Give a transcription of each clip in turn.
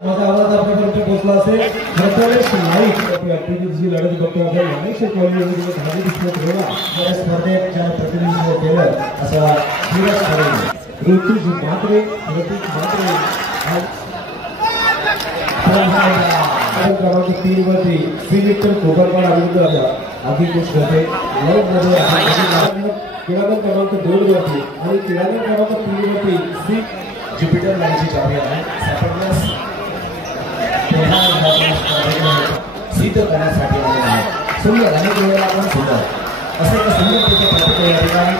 माझा आवाज आपल्यापर्यंत पोहोचला असेल. प्रथमेश नाईक जी लढत बघतो आपण अनेक कॉलेजमध्ये धाडी दिसत होता. या स्पर्धेच्या प्रतिनिधित्व केलं असा धीरज खरे ऋतुज म्हात्रे क्रमांक 3 वरती श्री विठ्ठल कोपरवाड विरुद्ध अभिषेक होते. क्रीडांगण क्रमांक 2 वरती आणि क्रीडांगण क्रमांक 3 वरती श्री ज्युपिटर लाईनची चावी आहे. सापडल्यास सिद्ध करण्यासाठी आलेला आहे. सुंदर अनेक वेळेला आपण सुंदर असे एक सुंदर प्रतिक्रिया या ठिकाणी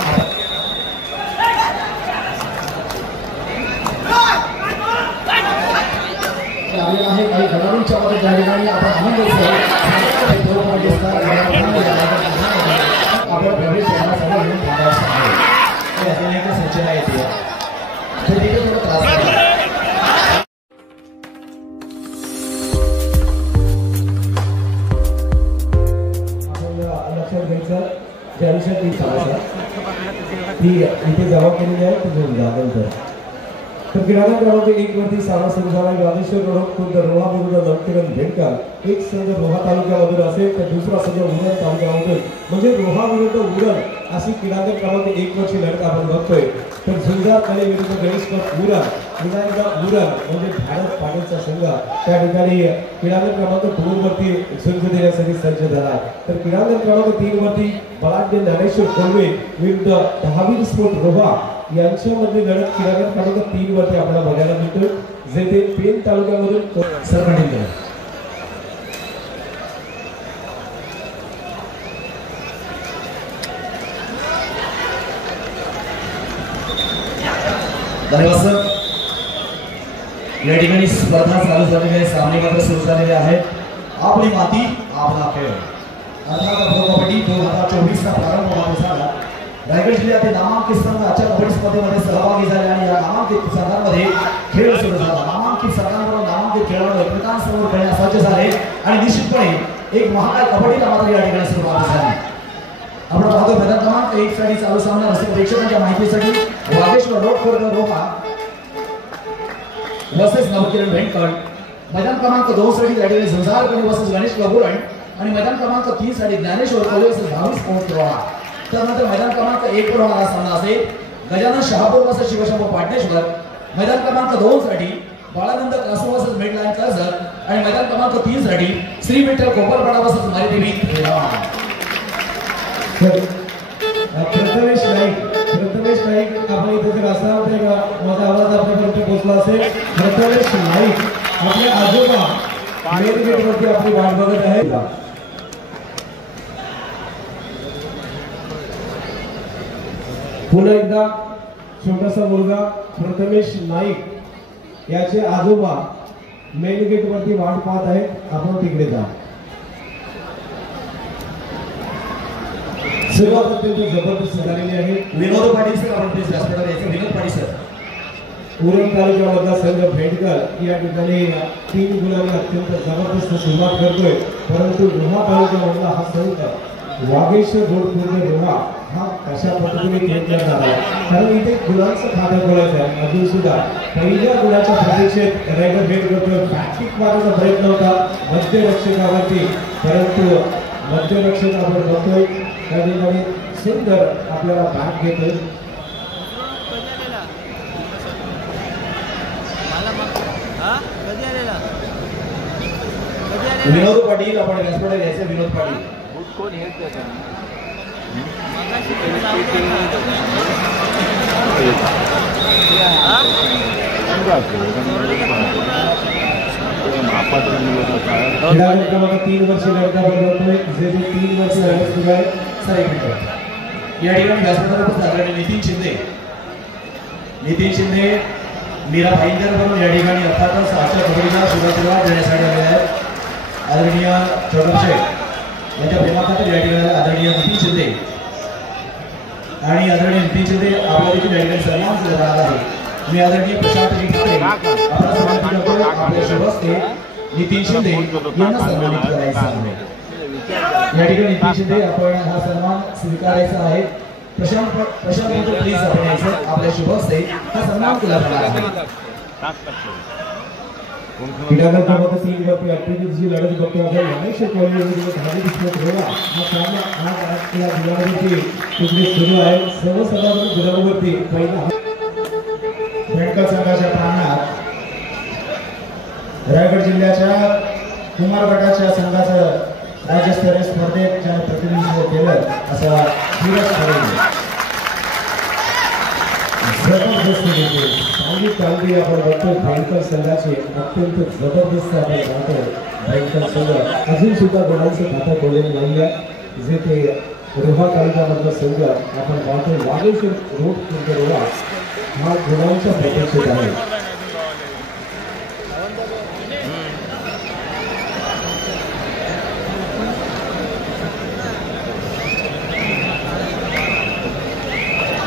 आलेला आहे. काही खेळाडूंच्या मध्ये त्या ठिकाणी आपण आनंद आपण प्रवेश करण्यासाठी घेऊन थांबायचं आहे. सूचना येते तर तिथे थोडं त्रास आहे. ज्या विषयात ती इथे जमा केलेली आहे ती घेऊन जा नंतर. तर क्रीडांगण क्रमांक 1 वरती सामना सुरू झाला. राजेश्वर रोड खुद्द रोहा विरुद्ध नवकिरण भेटकर. एक संघ रोहा तालुक्यामधून असेल तर दुसरा संघ उरण तालुक्यामधून म्हणजे रोहा विरुद्ध उरण अशी क्रीडांगण क्रमांक 1 वरची लढत आपण बघतोय. तर झुंजार कले विरुद्ध गणेशपत उरण उरण म्हणजे भारत पाटीलचा संघ त्या ठिकाणी क्रीडांगण क्रमांक 2 वरती झुंज देण्यासाठी सज्ज झाला. तर क्रीडांगण क्रमांक 3 वरती बलाढ्य ज्ञानेश्वर कोल्हे विरुद्ध दहावीर स्पोर्ट रोहा यांच्यामध्ये लढत क्रीडांगण क्रमांक 3 वरती आपल्याला बघायला मिळतोय. जे ते पेन तालुक्यामधून सरपंच धन्यवाद. या ठिकाणी स्पर्धा चालू झालेली आहे. सामने मात्र सुरू झालेले आहेत. आपली माती आपला खेळ अर्थात प्रो कबड्डी 2024 चा प्रारंभ मात्र झाला. रायगड जिल्ह्यातील नामांकित संघ आजच्या कबड्डी स्पर्धेमध्ये सहभागी झाले आणि या नामांकित संघांमध्ये खेळ सुरू झाला. नामांकित संघांबरोबर नामांकित खेळाडू एकमेकांसमोर खेळण्यास सज्ज झाले आणि निश्चितपणे एक महाकाय कबड्डीला मात्र या ठिकाणी सुरुवात झाली. आपण पाहतो मैदान क्रमांक 1 साठी चालू सामना रसिक प्रेक्षकांच्या माहितीसाठी वागेश्वर रोड खुर्द रोहा वर्सेस नवकिरण भेंडकर. मैदान क्रमांक 2 साठी लढलेले झुंजार कले वर्सेस गणेश कबुरण आणि मैदान क्रमांक 3 साठी ज्ञानेश्वर कोल्हे वर्सेस धावी स्पोर्ट रोहा. त्यानंतर मैदान क्रमांक 1 वर होणारा सामना असेल गजानन शहापूर वर्सेस शिवशंभू पाटणेश्वर. मैदान क्रमांक 2 साठी बाळानंद कासू वर्सेस मिडलाईन कर्जत आणि मैदान क्रमांक 3 साठी श्री विठ्ठल कोपरपाडा वर्सेस मारिदेवी. प्रथमेश नाईक आपण इथे जर असाल तर माझा आवाज आपल्यापर्यंत पोहोचला असेल. प्रथमेश नाईक आपले आजोबा मेन गेट वरती आपली वाट बघत आहे. पुन्हा एकदा छोटासा मुलगा प्रथमेश नाईक याचे आजोबा मेन गेट वरती वाट पाहत आहेत. आपण तिकडे जा. सुरुवात अत्यंत जबरदस्त झालेली आहे. विनोद पाटील सर आपण प्लीज व्यासपीठावर यायचं. विनोद पाटील सर उरण तालुक्यामधला संघ भेटकर या ठिकाणी 3 गुणांनी अत्यंत जबरदस्त सुरुवात करतोय. परंतु रोहा तालुक्यामधला हा संघ वागेश्वर रोड खुर्द रोहा हा कशा पद्धतीने खेळला जाणार आहे कारण इथे गुणांचं खातं खोलायचं आहे. अजून सुद्धा पहिल्या गुणाच्या प्रतीक्षेत रायगड भेट करतोय. बॅटिंग मारण्याचा प्रयत्न होता मध्यरक्षकावरती परंतु मध्यरक्षक आपण बघतोय त्या ठिकाणी सुंदर आपल्याला बॅट घेतोय. विनोद पाटील आपण व्यासपीठावर यायचं. विनोद पाटील क्रमांक 3 वर्षी लढता बघतोय. जे 3 वर्ष सुरू आहे. या ठिकाणी व्यासपीठावर उपस्थित असलेले नितीन शिंदे मीरा भाईंदर म्हणून या ठिकाणी अर्थातच आजच्या कबड्डीला सुरुवात देण्यासाठी आलेले आहेत. आदरणीय छोटपशे यांच्या प्रेमाखातर या ठिकाणी आदरणीय नितीन शिंदे आणि आदरणीय नितीन शिंदे आपल्या देखील या ठिकाणी सन्मान केला जाणार आहे. मी आदरणीय प्रशांत आपला सन्मान करतो. आपल्या शुभ हस्ते नितीन शिंदे यांना सन्मानित करायचं आहे. या ठिकाणी नितीन शिंदे आपण हा सन्मान स्वीकारायचा आहे. प्रशांत प्लीज आपण आपल्या शुभ हस्ते हा सन्मान केला जाणार आहे. क्रीडांगण क्रमांक 3 वरती अट्रेटिव्हची लढत बघतो आपण ज्ञानेश्वर कोल्हे विरुद्ध धावी दिसत रोवा हा सामना आज या दिनावरती तिकडे सुरू आहे. सर्वसाधारण दिनावरती पहिला भेटकर संघाच्या प्रांगणात रायगड जिल्ह्याच्या कुमार गटाच्या संघाचं राज्यस्तरीय स्पर्धेत ज्याने प्रतिनिधित्व केलं असा धीरज खरे जबरदस्त चांगली कामगिरी आपण बघतोय. भेटकर संघाची अत्यंत जबरदस्त आपण पाहतोय. भेटकर संघ अजून सुद्धा गुणांचं खातं खोललेलं नाही आहे. जे ते रोहा तालुक्यामधला संघ आपण पाहतोय वागेश्वर रोड रोहा हा गुणांच्या प्रतीक्षेत आहे.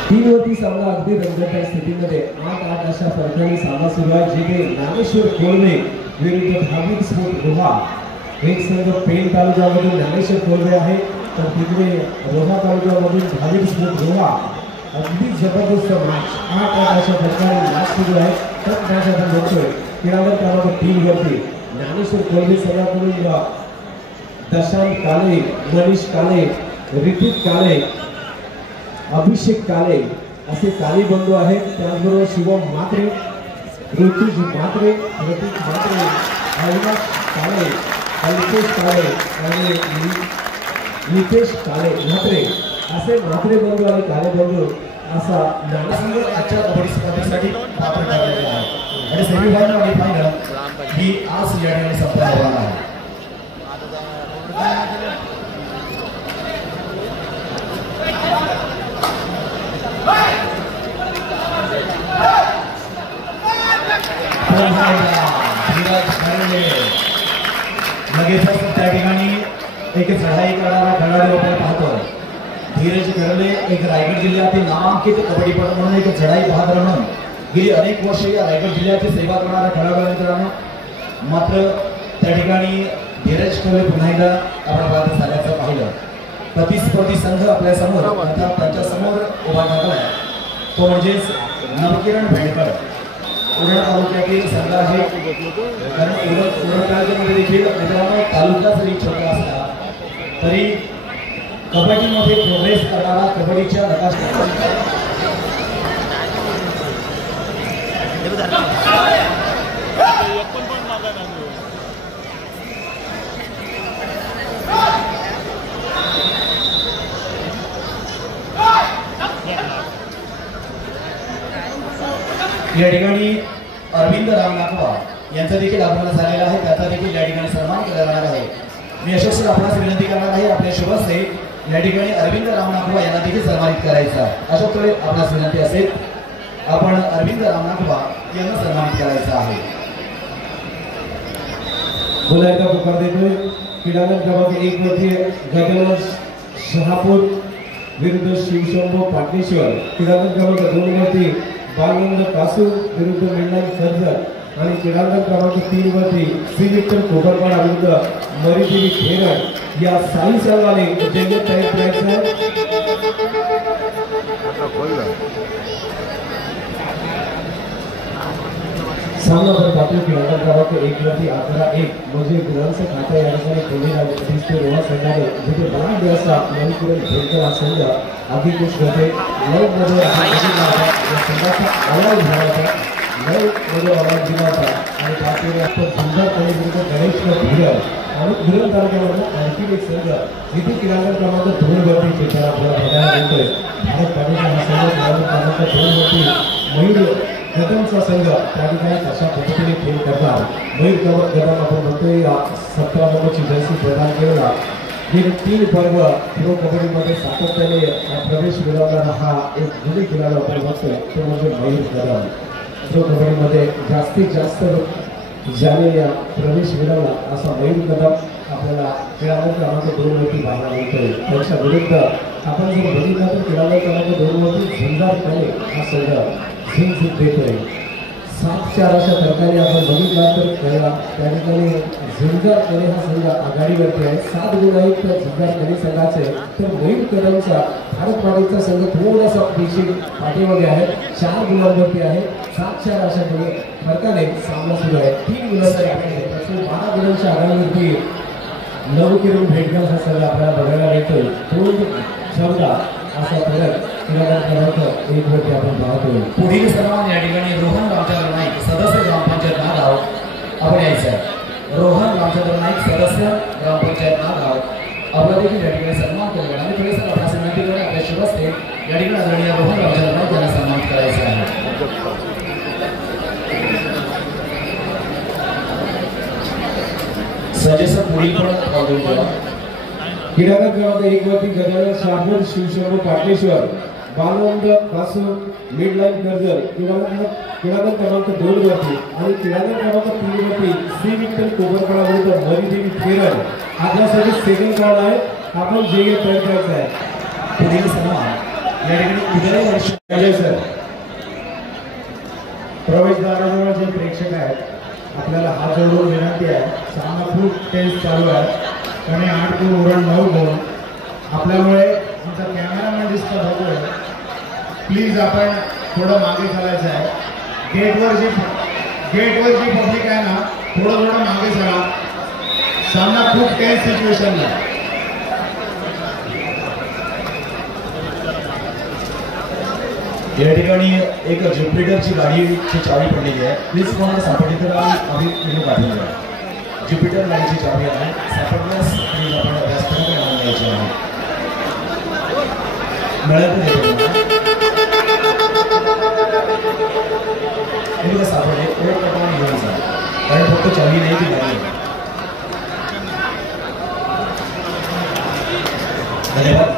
तीनवरती सामना अगदी रंगतदार स्थितीमध्ये 8-8 अशा फरकाने सामना सुरू आहे. जिथे ज्ञानेश्वर कोल्हे विरुद्ध धावी स्पोर्ट रोहा एक संघ पेण तालुक्यामधून ज्ञानेश्वर कोल्हे आहे तर तिकडे रोहा तालुक्यामधून धावी स्पोर्ट रोहा. अगदी जबरदस्त मॅच 8-8 अशा फरकाने मॅच सुरू आहे. तर मॅच आपण बघतोय क्रीडांगण क्रमांक 3 वरती ज्ञानेश्वर कोल्हे संघाकडून दशांत काळे, मनीष काळे, ऋतिक काळे, अभिषेक काळे असे काळे बंधू आहेत. त्याचबरोबर शिवम म्हात्रे, ऋतुज म्हात्रे, ऋतिक म्हात्रे, अविनाश काळे, अल्पेश काळे आणि नितेश काळे म्हात्रे असे म्हात्रे बंधू आणि काळे बंधू असा संघ आजच्या कबड्डी स्पर्धेसाठी पात्र ठरलेला आहे आणि सेमीफायनल आणि फायनल ही आज या ठिकाणी संपन्न होणार आहे. लगेचच त्या ठिकाणी एक चढाई करणारा खेळाडू आपण पाहतो. धीरज खरले एक रायगड जिल्ह्यातील नामांकित कबड्डीपटू म्हणून एक चढाई बहादर म्हणून गेली अनेक वर्षे या रायगड जिल्ह्याची सेवा करणारा खेळाडू मित्रांनो. मात्र त्या ठिकाणी धीरज खरले पुन्हा एकदा आपण बाद झाल्याचं पाहिलं. प्रतिस्पर्धी संघ आपल्या समोर अर्थात त्यांच्या समोर उभा टाकला तो म्हणजेच नवकिरण भेंडकर उरण तालुक्यातील संघ आहे. कारण उरण तालुक्यामध्ये देखील मित्रांनो तालुका जरी छोटा असला तरी कबड्डीमध्ये प्रोग्रेस करणारा कबड्डीच्या या ठिकाणी अरविंद रामनाथवा यांचा देखील आगमन झालेला आहे. त्याचा देखील या ठिकाणी सन्मान केला जाणार आहे. मी अशोक आपणास विनंती करणार आहे आपल्या शुभ हस्ते या ठिकाणी अरविंद रामनाथवा यांना देखील सन्मानित करायचा. अशोककडे आपणास विनंती असेल आपण अरविंद रामनाथवा यांना सन्मानित करायचं आहे. बोलायचा पुकार देतोय. क्रीडांगण क्रमांक 1 वरती गगनराज शहापूर विरुद्ध शिवशंभू पाटणेश्वर. क्रीडांगण क्रमांक 2 वरती बालगंध कासू विरुद्ध मिळणार कर्जत आणि क्रीडांगण क्रमांक 3 वरती श्री विठ्ठल कोपरपाडा विरुद्ध मरीदेवी खेरड या साई संघाने जंगल तयार करायचं आहे. सामना पाहतो क्रीडांगण क्रमांक 1 वरती 11-1 म्हणजे गुणांचं खातं या ठिकाणी खोलेला दिसतो. रोहा संघाने जिथे 12 दिवसा नवकिरण भेटकर हा संघ आधी खुश होते. 9 मध्ये संघाचा आवाज झाला होता. 9 मध्ये आवाज दिला होता आणि त्यापुढे सुंदर कमी विरुद्ध गणेश धीरज आणि धुरण तालुक्यामधून आणखी एक संघ जिथे क्रीडांगण क्रमांक 2 वरती चित्र आपल्याला बघायला मिळतोय. भारत पाटीलचा हा संघ क्रीडांगण क्रमांक 2 वरती मयूर कदमचा संघ त्या ठिकाणी कशा पद्धतीने खेळ करणार. मयूर कदम आपण बघतोय 17 नंबरची जर्सी प्रदान केलेला. गेली 3 पर्व प्रो कबड्डीमध्ये सातत्याने प्रवेश मिळवणारा हा एक जुने खेळाडू आपण बघतोय तो म्हणजे मयूर कदम. प्रो कबड्डीमध्ये जास्तीत जास्त ज्याने प्रवेश मिळवला असा मयूर कदम आपल्याला क्रीडांगण क्रमांक 2 वरती पाहायला मिळतोय. त्याच्या विरुद्ध आपण जर बघितलं तर क्रीडांगण क्रमांक 2 वरती झुंजार काळे हा संघ झिंग देतोय. 7-4 अशा प्रकारे आपण बघितला तर त्या ठिकाणी झुंजार कले हा संघ आघाडीवरती आहे. 7 गुण आहेत त्या झुंजार कले संघाचे. तर मोहित कदमचा भारतवाडीचा संघ थोडासा पेशी पाठीमागे आहे. 4 गुणांवरती आहे. 7-4 अशा फरकाने सामना सुरू आहे. 3 गुणांचा आहे. 12 गुणांच्या आघाडीवरती नवकिरण भेटगाव हा संघ आपल्याला बघायला मिळतोय. 2-14 असा फरक क्रमांक 1 वरती आपण पाहतोय. पुढील सन्मान या ठिकाणी रोहन रामचंद्र नाईक सदस्य ग्रामपंचायत नागाव आपण यायचं आहे. रोहन रामचंद्र नाईक सदस्य ग्रामपंचायत नागाव आपला देखील या ठिकाणी सन्मान केला आणि थोडेसे आपल्या विनंती करून आपल्या शुभ असते या ठिकाणी आदरणीय रोहन रामचंद्र नाईक यांना सन्मान करायचा आहे. सजेशन पुढील पण क्रीडागत क्रमांक 1 वरती गजानन शाहूर शिवशंभू पाटलेश्वर बालवंत पासून मिडलाईन कर्जर. क्रीडागत क्रमांक 2 वरती आणि क्रीडागत क्रमांक 3 वरती श्री विठ्ठल कोपरपाडा विरुद्ध मरीदेवी केरळ. आपल्यासाठी सेकंड कार्ड आहे. आपण जे तयार करायचं आहे. पुढील सन्मान या ठिकाणी उदय वर्ष सर प्रवेशद्वाराजवळ जे प्रेक्षक आहेत आपल्याला हात जोडून विनंती आहे. सामना खूप टेन्स चालू आहे. आणि 8 गुण उरण 9 गुण आपल्यामुळे आमचा कॅमेरामॅन डिस्टर्ब होतोय. प्लीज आपण थोडं मागे चालायचं आहे. गेटवर जी पब्लिक आहे ना थोडं मागे चला. सामना खूप टेन्स सिच्युएशन आहे. या ठिकाणी एक ज्युपिटरची गाडीची चावी पडलेली आहे. प्लीज कोणाला सापडली तर आम्ही निघून काढलेली आहे. ज्युपिटर गाडीची चावी आहे. सापडल्यास प्लीज आपण व्यासपीठाकडे आणून द्यायची आहे. मिळत नाही सापडले ओळख प्रमाणे घेऊन जा. कारण फक्त चावी नाही ती गाडी. धन्यवाद.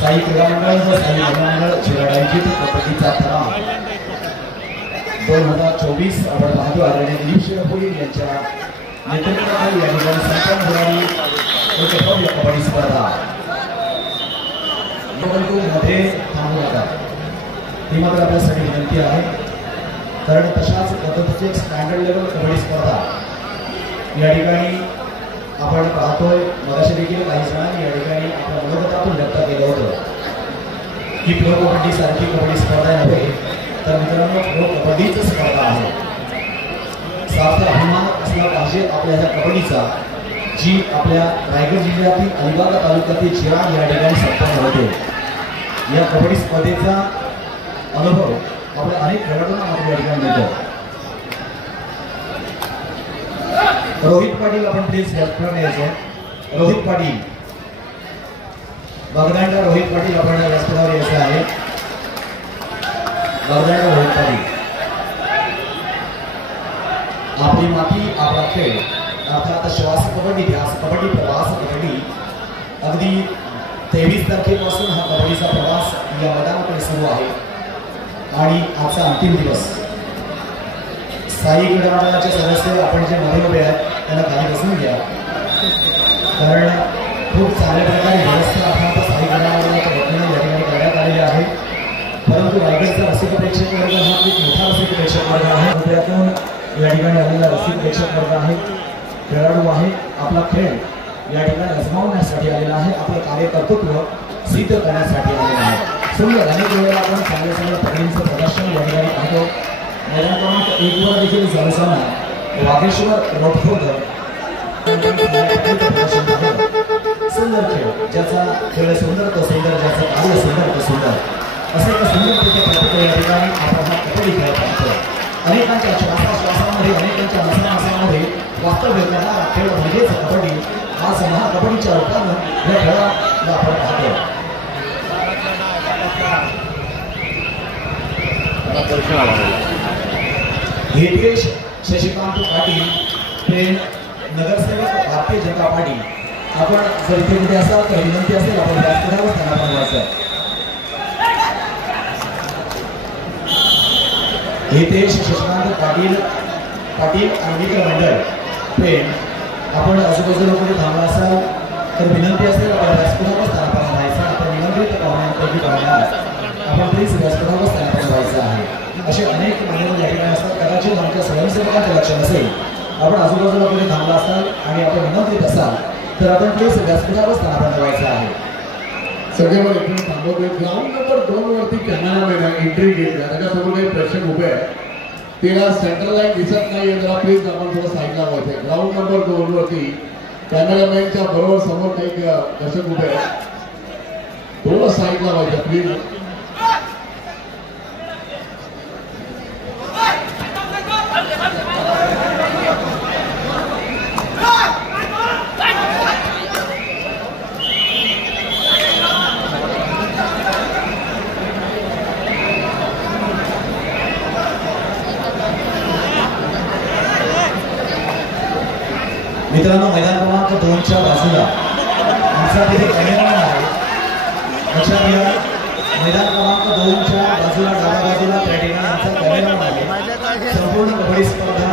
साई क्रीडा मंडळ साई मंडळ चिराडांची कबड्डीचा थरा 2024 आपण पाहतो. आदरणीय दिलीप शिरपुरी यांच्या नेतृत्वाखाली या ठिकाणी संपन्न होणारी एक भव्य कबड्डी स्पर्धा. मध्ये थांबू नका ही मात्र आपल्यासाठी विनंती आहे. कारण तशाच पद्धतीची एक स्टँडर्ड लेवल कबड्डी स्पर्धा या ठिकाणी आपण पाहतोय. मगाशी देखील काही जणांनी या ठिकाणी आपल्या मनोगतातून व्यक्त केलं होतं की प्रो कबड्डी सारखी कबड्डी स्पर्धा नव्हे तर मित्रांनो प्रो कबड्डीच स्पर्धा आहे. सार्थ अभिमान असला पाहिजे आपल्या ह्या कबड्डीचा जी आपल्या रायगड जिल्ह्यातील अलिबाग तालुक्यातील चिराग या ठिकाणी संपन्न होते. या कबड्डी स्पर्धेचा अनुभव आपल्या अनेक खेळाडूंना आपल्या ठिकाणी मिळतो. रोहित पाटील आपण प्लीज व्यासपीठावर यायचं. रोहित पाटील बगदांडा रोहित पाटील आपण व्यासपीठावर यायचं आहे. बगदांडा रोहित पाटील. आपली माती आपला खेळ अर्थात श्वास कबड्डी ध्यास कबड्डी प्रवास कबड्डी अगदी 23 तारखेपासून हा कबड्डीचा प्रवास या मैदानाकडे सुरू आहे. आणि आजचा अंतिम दिवस. साई क्रीडा मंडळाचे सदस्य आपण जे मध्ये उभे आहेत त्यांना खाली बसून घ्या. कारण खूप चांगल्या प्रकारे व्यवस्था अर्थात साई क्रीडा मंडळाच्या वतीने या ठिकाणी करण्यात आलेले आहे. परंतु रायगडचा रसिक प्रेक्षक वर्ग हा खूप मोठा रसिक प्रेक्षक वर्ग आहे. पुण्यातून या ठिकाणी आलेला रसिक प्रेक्षक वर्ग आहे. खेळाडू आहे. आपला खेळ या ठिकाणी अजमावण्यासाठी आलेला आहे. आपलं कार्यकर्तृत्व सिद्ध करण्यासाठी आलेलं आहे. सुंदर अनेक वेळेला आपण चांगल्या चांगल्या पकडींचं प्रदर्शन या ठिकाणी पाहतो. मैदान क्रमांक 1 वर देखील चालू वाघेश्वर रोडखोद सुंदर खेळ. ज्याचा खेळ सुंदर तो सुंदर, ज्याचं कार्य सुंदर तो सुंदर, असे एक सुंदरपैकी प्रत्येक या ठिकाणी आपण हा कबड्डी खेळ पाहतो. अनेकांच्या श्वासाश्वासामध्ये अनेकांच्या नसामध्ये वास्तव्य करणारा खेळ म्हणजेच कबड्डी. आज महाकबड्डीच्या रूपानं या खेळाला आपण पाहतो. हितेश शशिकांत पाटील हे नगरसेवक भारतीय जनता पार्टी. आपण जर इथे कुठे असाल तर विनंती असेल आपण व्यासपीठावर त्यांना बनवायचं. हितेश शशिकांत पाटील आणि मित्र मंडळ पेन. आपण आजूबाजूला कुठे थांबला असाल तर विनंती असेल आपण व्यासपीठावर स्थानापन्न व्हायचं. आपण विनंती आमंत्रित पाहुण्यांपैकी पाहुण्यांना आपण प्लीज व्यासपीठावर स्थानापन्न व्हायचं आहे. असे अनेक मान्यवर या ठिकाणी असतात. कदाचित आमच्या स्वयंसेवकांचं लक्ष नसेल, आपण आजूबाजूला कुठे थांबला असाल आणि आपण निमंत्रित असाल तर आपण प्लीज व्यासपीठावर स्थानापन्न व्हायचं आहे. सगळेवर इकडे थांबवतोय. ग्राउंड नंबर 2 वरती कॅमेरामॅन एंट्री घेतला, त्याच्यासमोर काही प्रेक्षक उभे आहेत, तिला सेंट्रल लाईन दिसत नाहीये, जरा प्लीज आपण थोडं साईडला व्हायचंय. ग्राउंड नंबर 2 वरती कॅमेरामॅनच्या बरोबर समोर काही दर्शक उभे आहेत, थोडं साईडला व्हायचं प्लीज. मित्रांनो, मैदान क्रमांक 2च्या बाजूला आमचा तिथे कॅमेरामॅन आहे. लक्षात घ्या, मैदान क्रमांक 2च्या बाजूला डाव्या बाजूला त्या ठिकाणी आमचा कॅमेरामॅन आहे. संपूर्ण कबड्डी स्पर्धा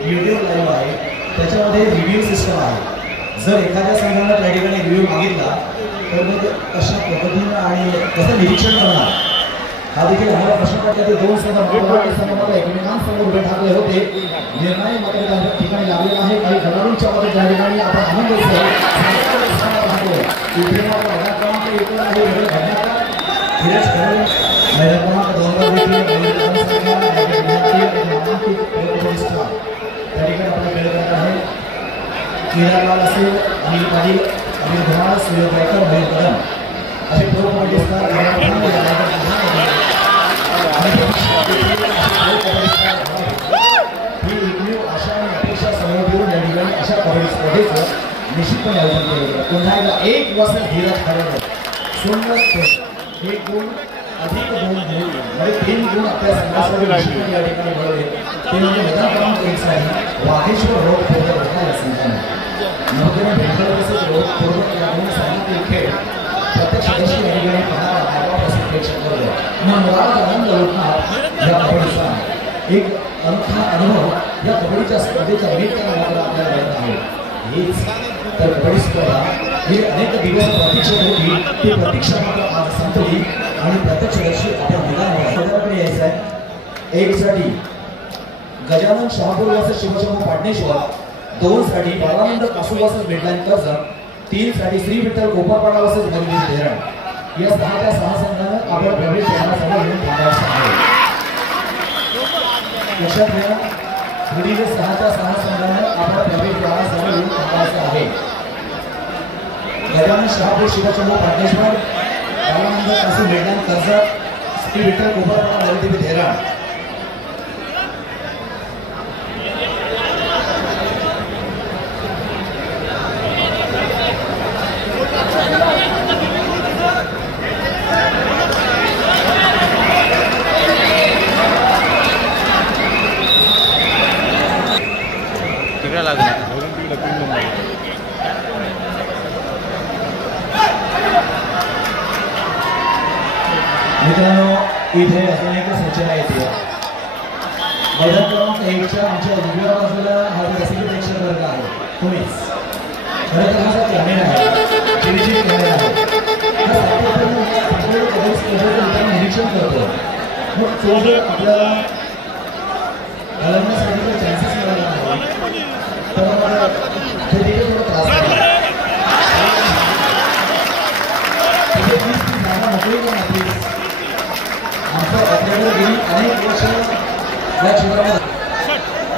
YouTube लाईव्ह आहे, त्याच्यामध्ये रिव्ह्यू सिस्टम आहे. जर एखाद्या संघानं त्या ठिकाणी रिव्ह्यू मागितला तर मग कशा पद्धतीनं आणि कसं निरीक्षण करणार हा देखील आम्हाला प्रश्न पडला. ते 2 संघ मला एकमेकांसमोर उभे ठाकले होते. निर्णय मात्र त्या ठिकाणी लागलेला आहे. काही खेळाडूंच्या मध्ये त्या ठिकाणी आपण आनंद त्या ठिकाणी आपला खेळ करत आहे. केदारलाल असेल, अनिल पाटील, अनिल धुमाळ, सूर्य गायकर, महेश कदम असे प्रो कबड्डी स्टार ही एकमेव आशा आणि अपेक्षा समोर घेऊन या ठिकाणी अशा कबड्डी स्पर्धेचं निश्चितपणे आयोजन केलं गेलं. पुन्हा एकदा 1 वर्ष धीरज ठरवलं. सुंदर 1 गुण अधिक 2 गुण म्हणजे 3 गुण आपल्या संघासाठी निश्चितपणे या ठिकाणी मिळवले. ते म्हणजे मैदान क्रमांक 1 साठी वाघेश्वर रोड पोर्ट होता या संघाने नवतेने भेटलं. तसेच रोड पोर्ट या दोन संघातील खेळ प्रत्यक्ष देशी या ठिकाणी पाहणारा प्रेक्षक वर्ग मनोरात आनंद लुटणार या कबड्डीचा एक अनोखा अनुभव या कबड्डीच्या स्पर्धेच्या निमित्तानं मात्र आपल्याला मिळत आहे. हीच तर कबड्डी स्पर्धा ही अनेक दिवस प्रतीक्षा होती, ती प्रतीक्षा मात्र आज संपली आणि प्रत्यक्षदर्शी आपल्या मैदानाकडे यायचं आहे. 1 साठी गजानन शहापूर वर्सेस शिवशंभू पाटणेश्वर, 2 साठी बालानंद कासू वर्सेस मिडलाईन कर्जत, 3 साठी श्री विठ्ठल कोपरपाडा वर्सेस मरिनी धरण. या 6च्या 6 संघांना आपल्या प्रवेश करण्यासाठी घेऊन थांबायचं आहे. लक्षात घ्या, पुढील 6च्या 6 संघांना आपल्या प्रवेश करण्यासाठी घेऊन थांबायचं आहे. गजानन शहापूर शिवशंभू पाटणेश्वर, बालानंद कासू मिडलाईन कर्जत, श्री विठ्ठल कोपरपाडा मरिनी धरण. मित्रांनो, इथे अजून एक सूचना येते. मैदान क्रमांक 1च्या आमच्या उजव्या बाजूला हा रसिक प्रेक्षक वर्ग आहे. तुम्हीच खरं तर हा कॅमेरा आहे, चिरचिर कॅमेरा आहे. निरीक्षण करतो. मग तो जर आपल्याला हलवण्यासाठी चान्सेस मिळाला नाही तर ते देखील थोडं त्रास आहे. आपल्याकडे गेली अनेक वर्ष या क्षेत्रामध्ये,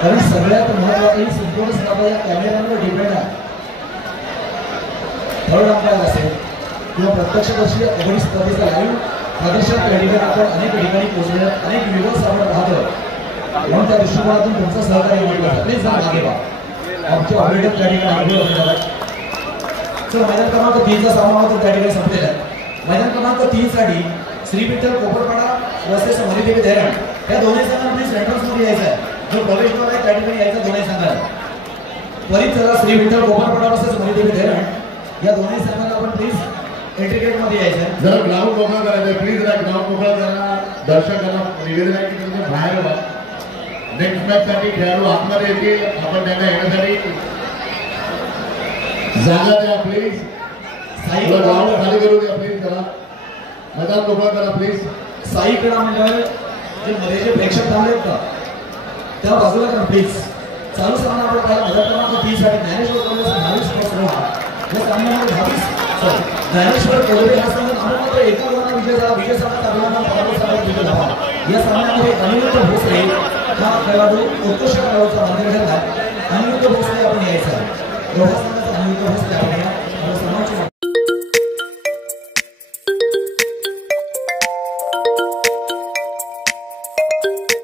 कारण सगळ्यात महत्त्वाचं संपूर्ण स्पर्धा या कॅमेऱ्यांवर डिपेंड आहे. थर्ड अंपायर असेल किंवा प्रत्यक्षदर्शी कबड्डी स्पर्धेचा लाईव्ह प्रदर्शन त्या ठिकाणी आपण अनेक ठिकाणी पोहोचण्यात अनेक व्हिडिओज आपण पाहतो. म्हणून त्या दृष्टिकोनातून तुमचं सहकार्य महत्त्वाचं. प्लीज जा मागे व्हा. आमचे ऑपरेटर त्या ठिकाणी मैदान क्रमांक 3चा सामना मात्र त्या ठिकाणी संपलेला आहे. मैदान क्रमांक 3 साठी श्री विठ्ठल कोपरपाडा वर्सेस मरिनी धरण या दोन्ही संघांना सेंट्रल्स मध्ये यायचं आहे. जो प्रवेशद्वार आहे त्या ठिकाणी यायचा दोन्ही संघांना. त्वरित चला, श्री विठ्ठल कोपरपाडा वर्सेस मरिनी धरण या दोन्ही संघांना आपण प्लीज एंट्री गेट मध्ये यायचं आहे. जरा ग्राउंड मोकळा करायचं प्लीज. जरा ग्राउंड मोकळा करा. दर्शकांना निवेदन आहे की तुम्ही बाहेर व्हा. नेक्स्ट मॅच साठी खेळाडू आतमध्ये येतील, आपण त्यांना येण्यासाठी जागा द्या प्लीज. ग्राउंड खाली करू द्या प्लीज. जरा मैदान मोकळं करा प्लीज. साई क्रीडा मंडळ जे मध्ये जे प्रेक्षक थांबलेत का त्या बाजूला करा प्लीज. चालू सामना आपण पाहिला मदत क्रमांक 3 साठी ज्ञानेश्वर कोल्हे 22 स्पॉट्स रोहा या सामन्यामध्ये 22 ज्ञानेश्वर कोल्हे हा संघ नाममात्र एका गुणाने विजय झाला. विजय सामन्यात अभिनंदन पराभव सामन्यात विजय झाला. या सामन्यामध्ये अनिरुद्ध भोसले हा खेळाडू उत्कृष्ट खेळाडूचा मानकरी ठरला. अनिरुद्ध भोसले आपण यायचा रोहा संघाचा अनिरुद्ध भोसले आपण या समाजच्या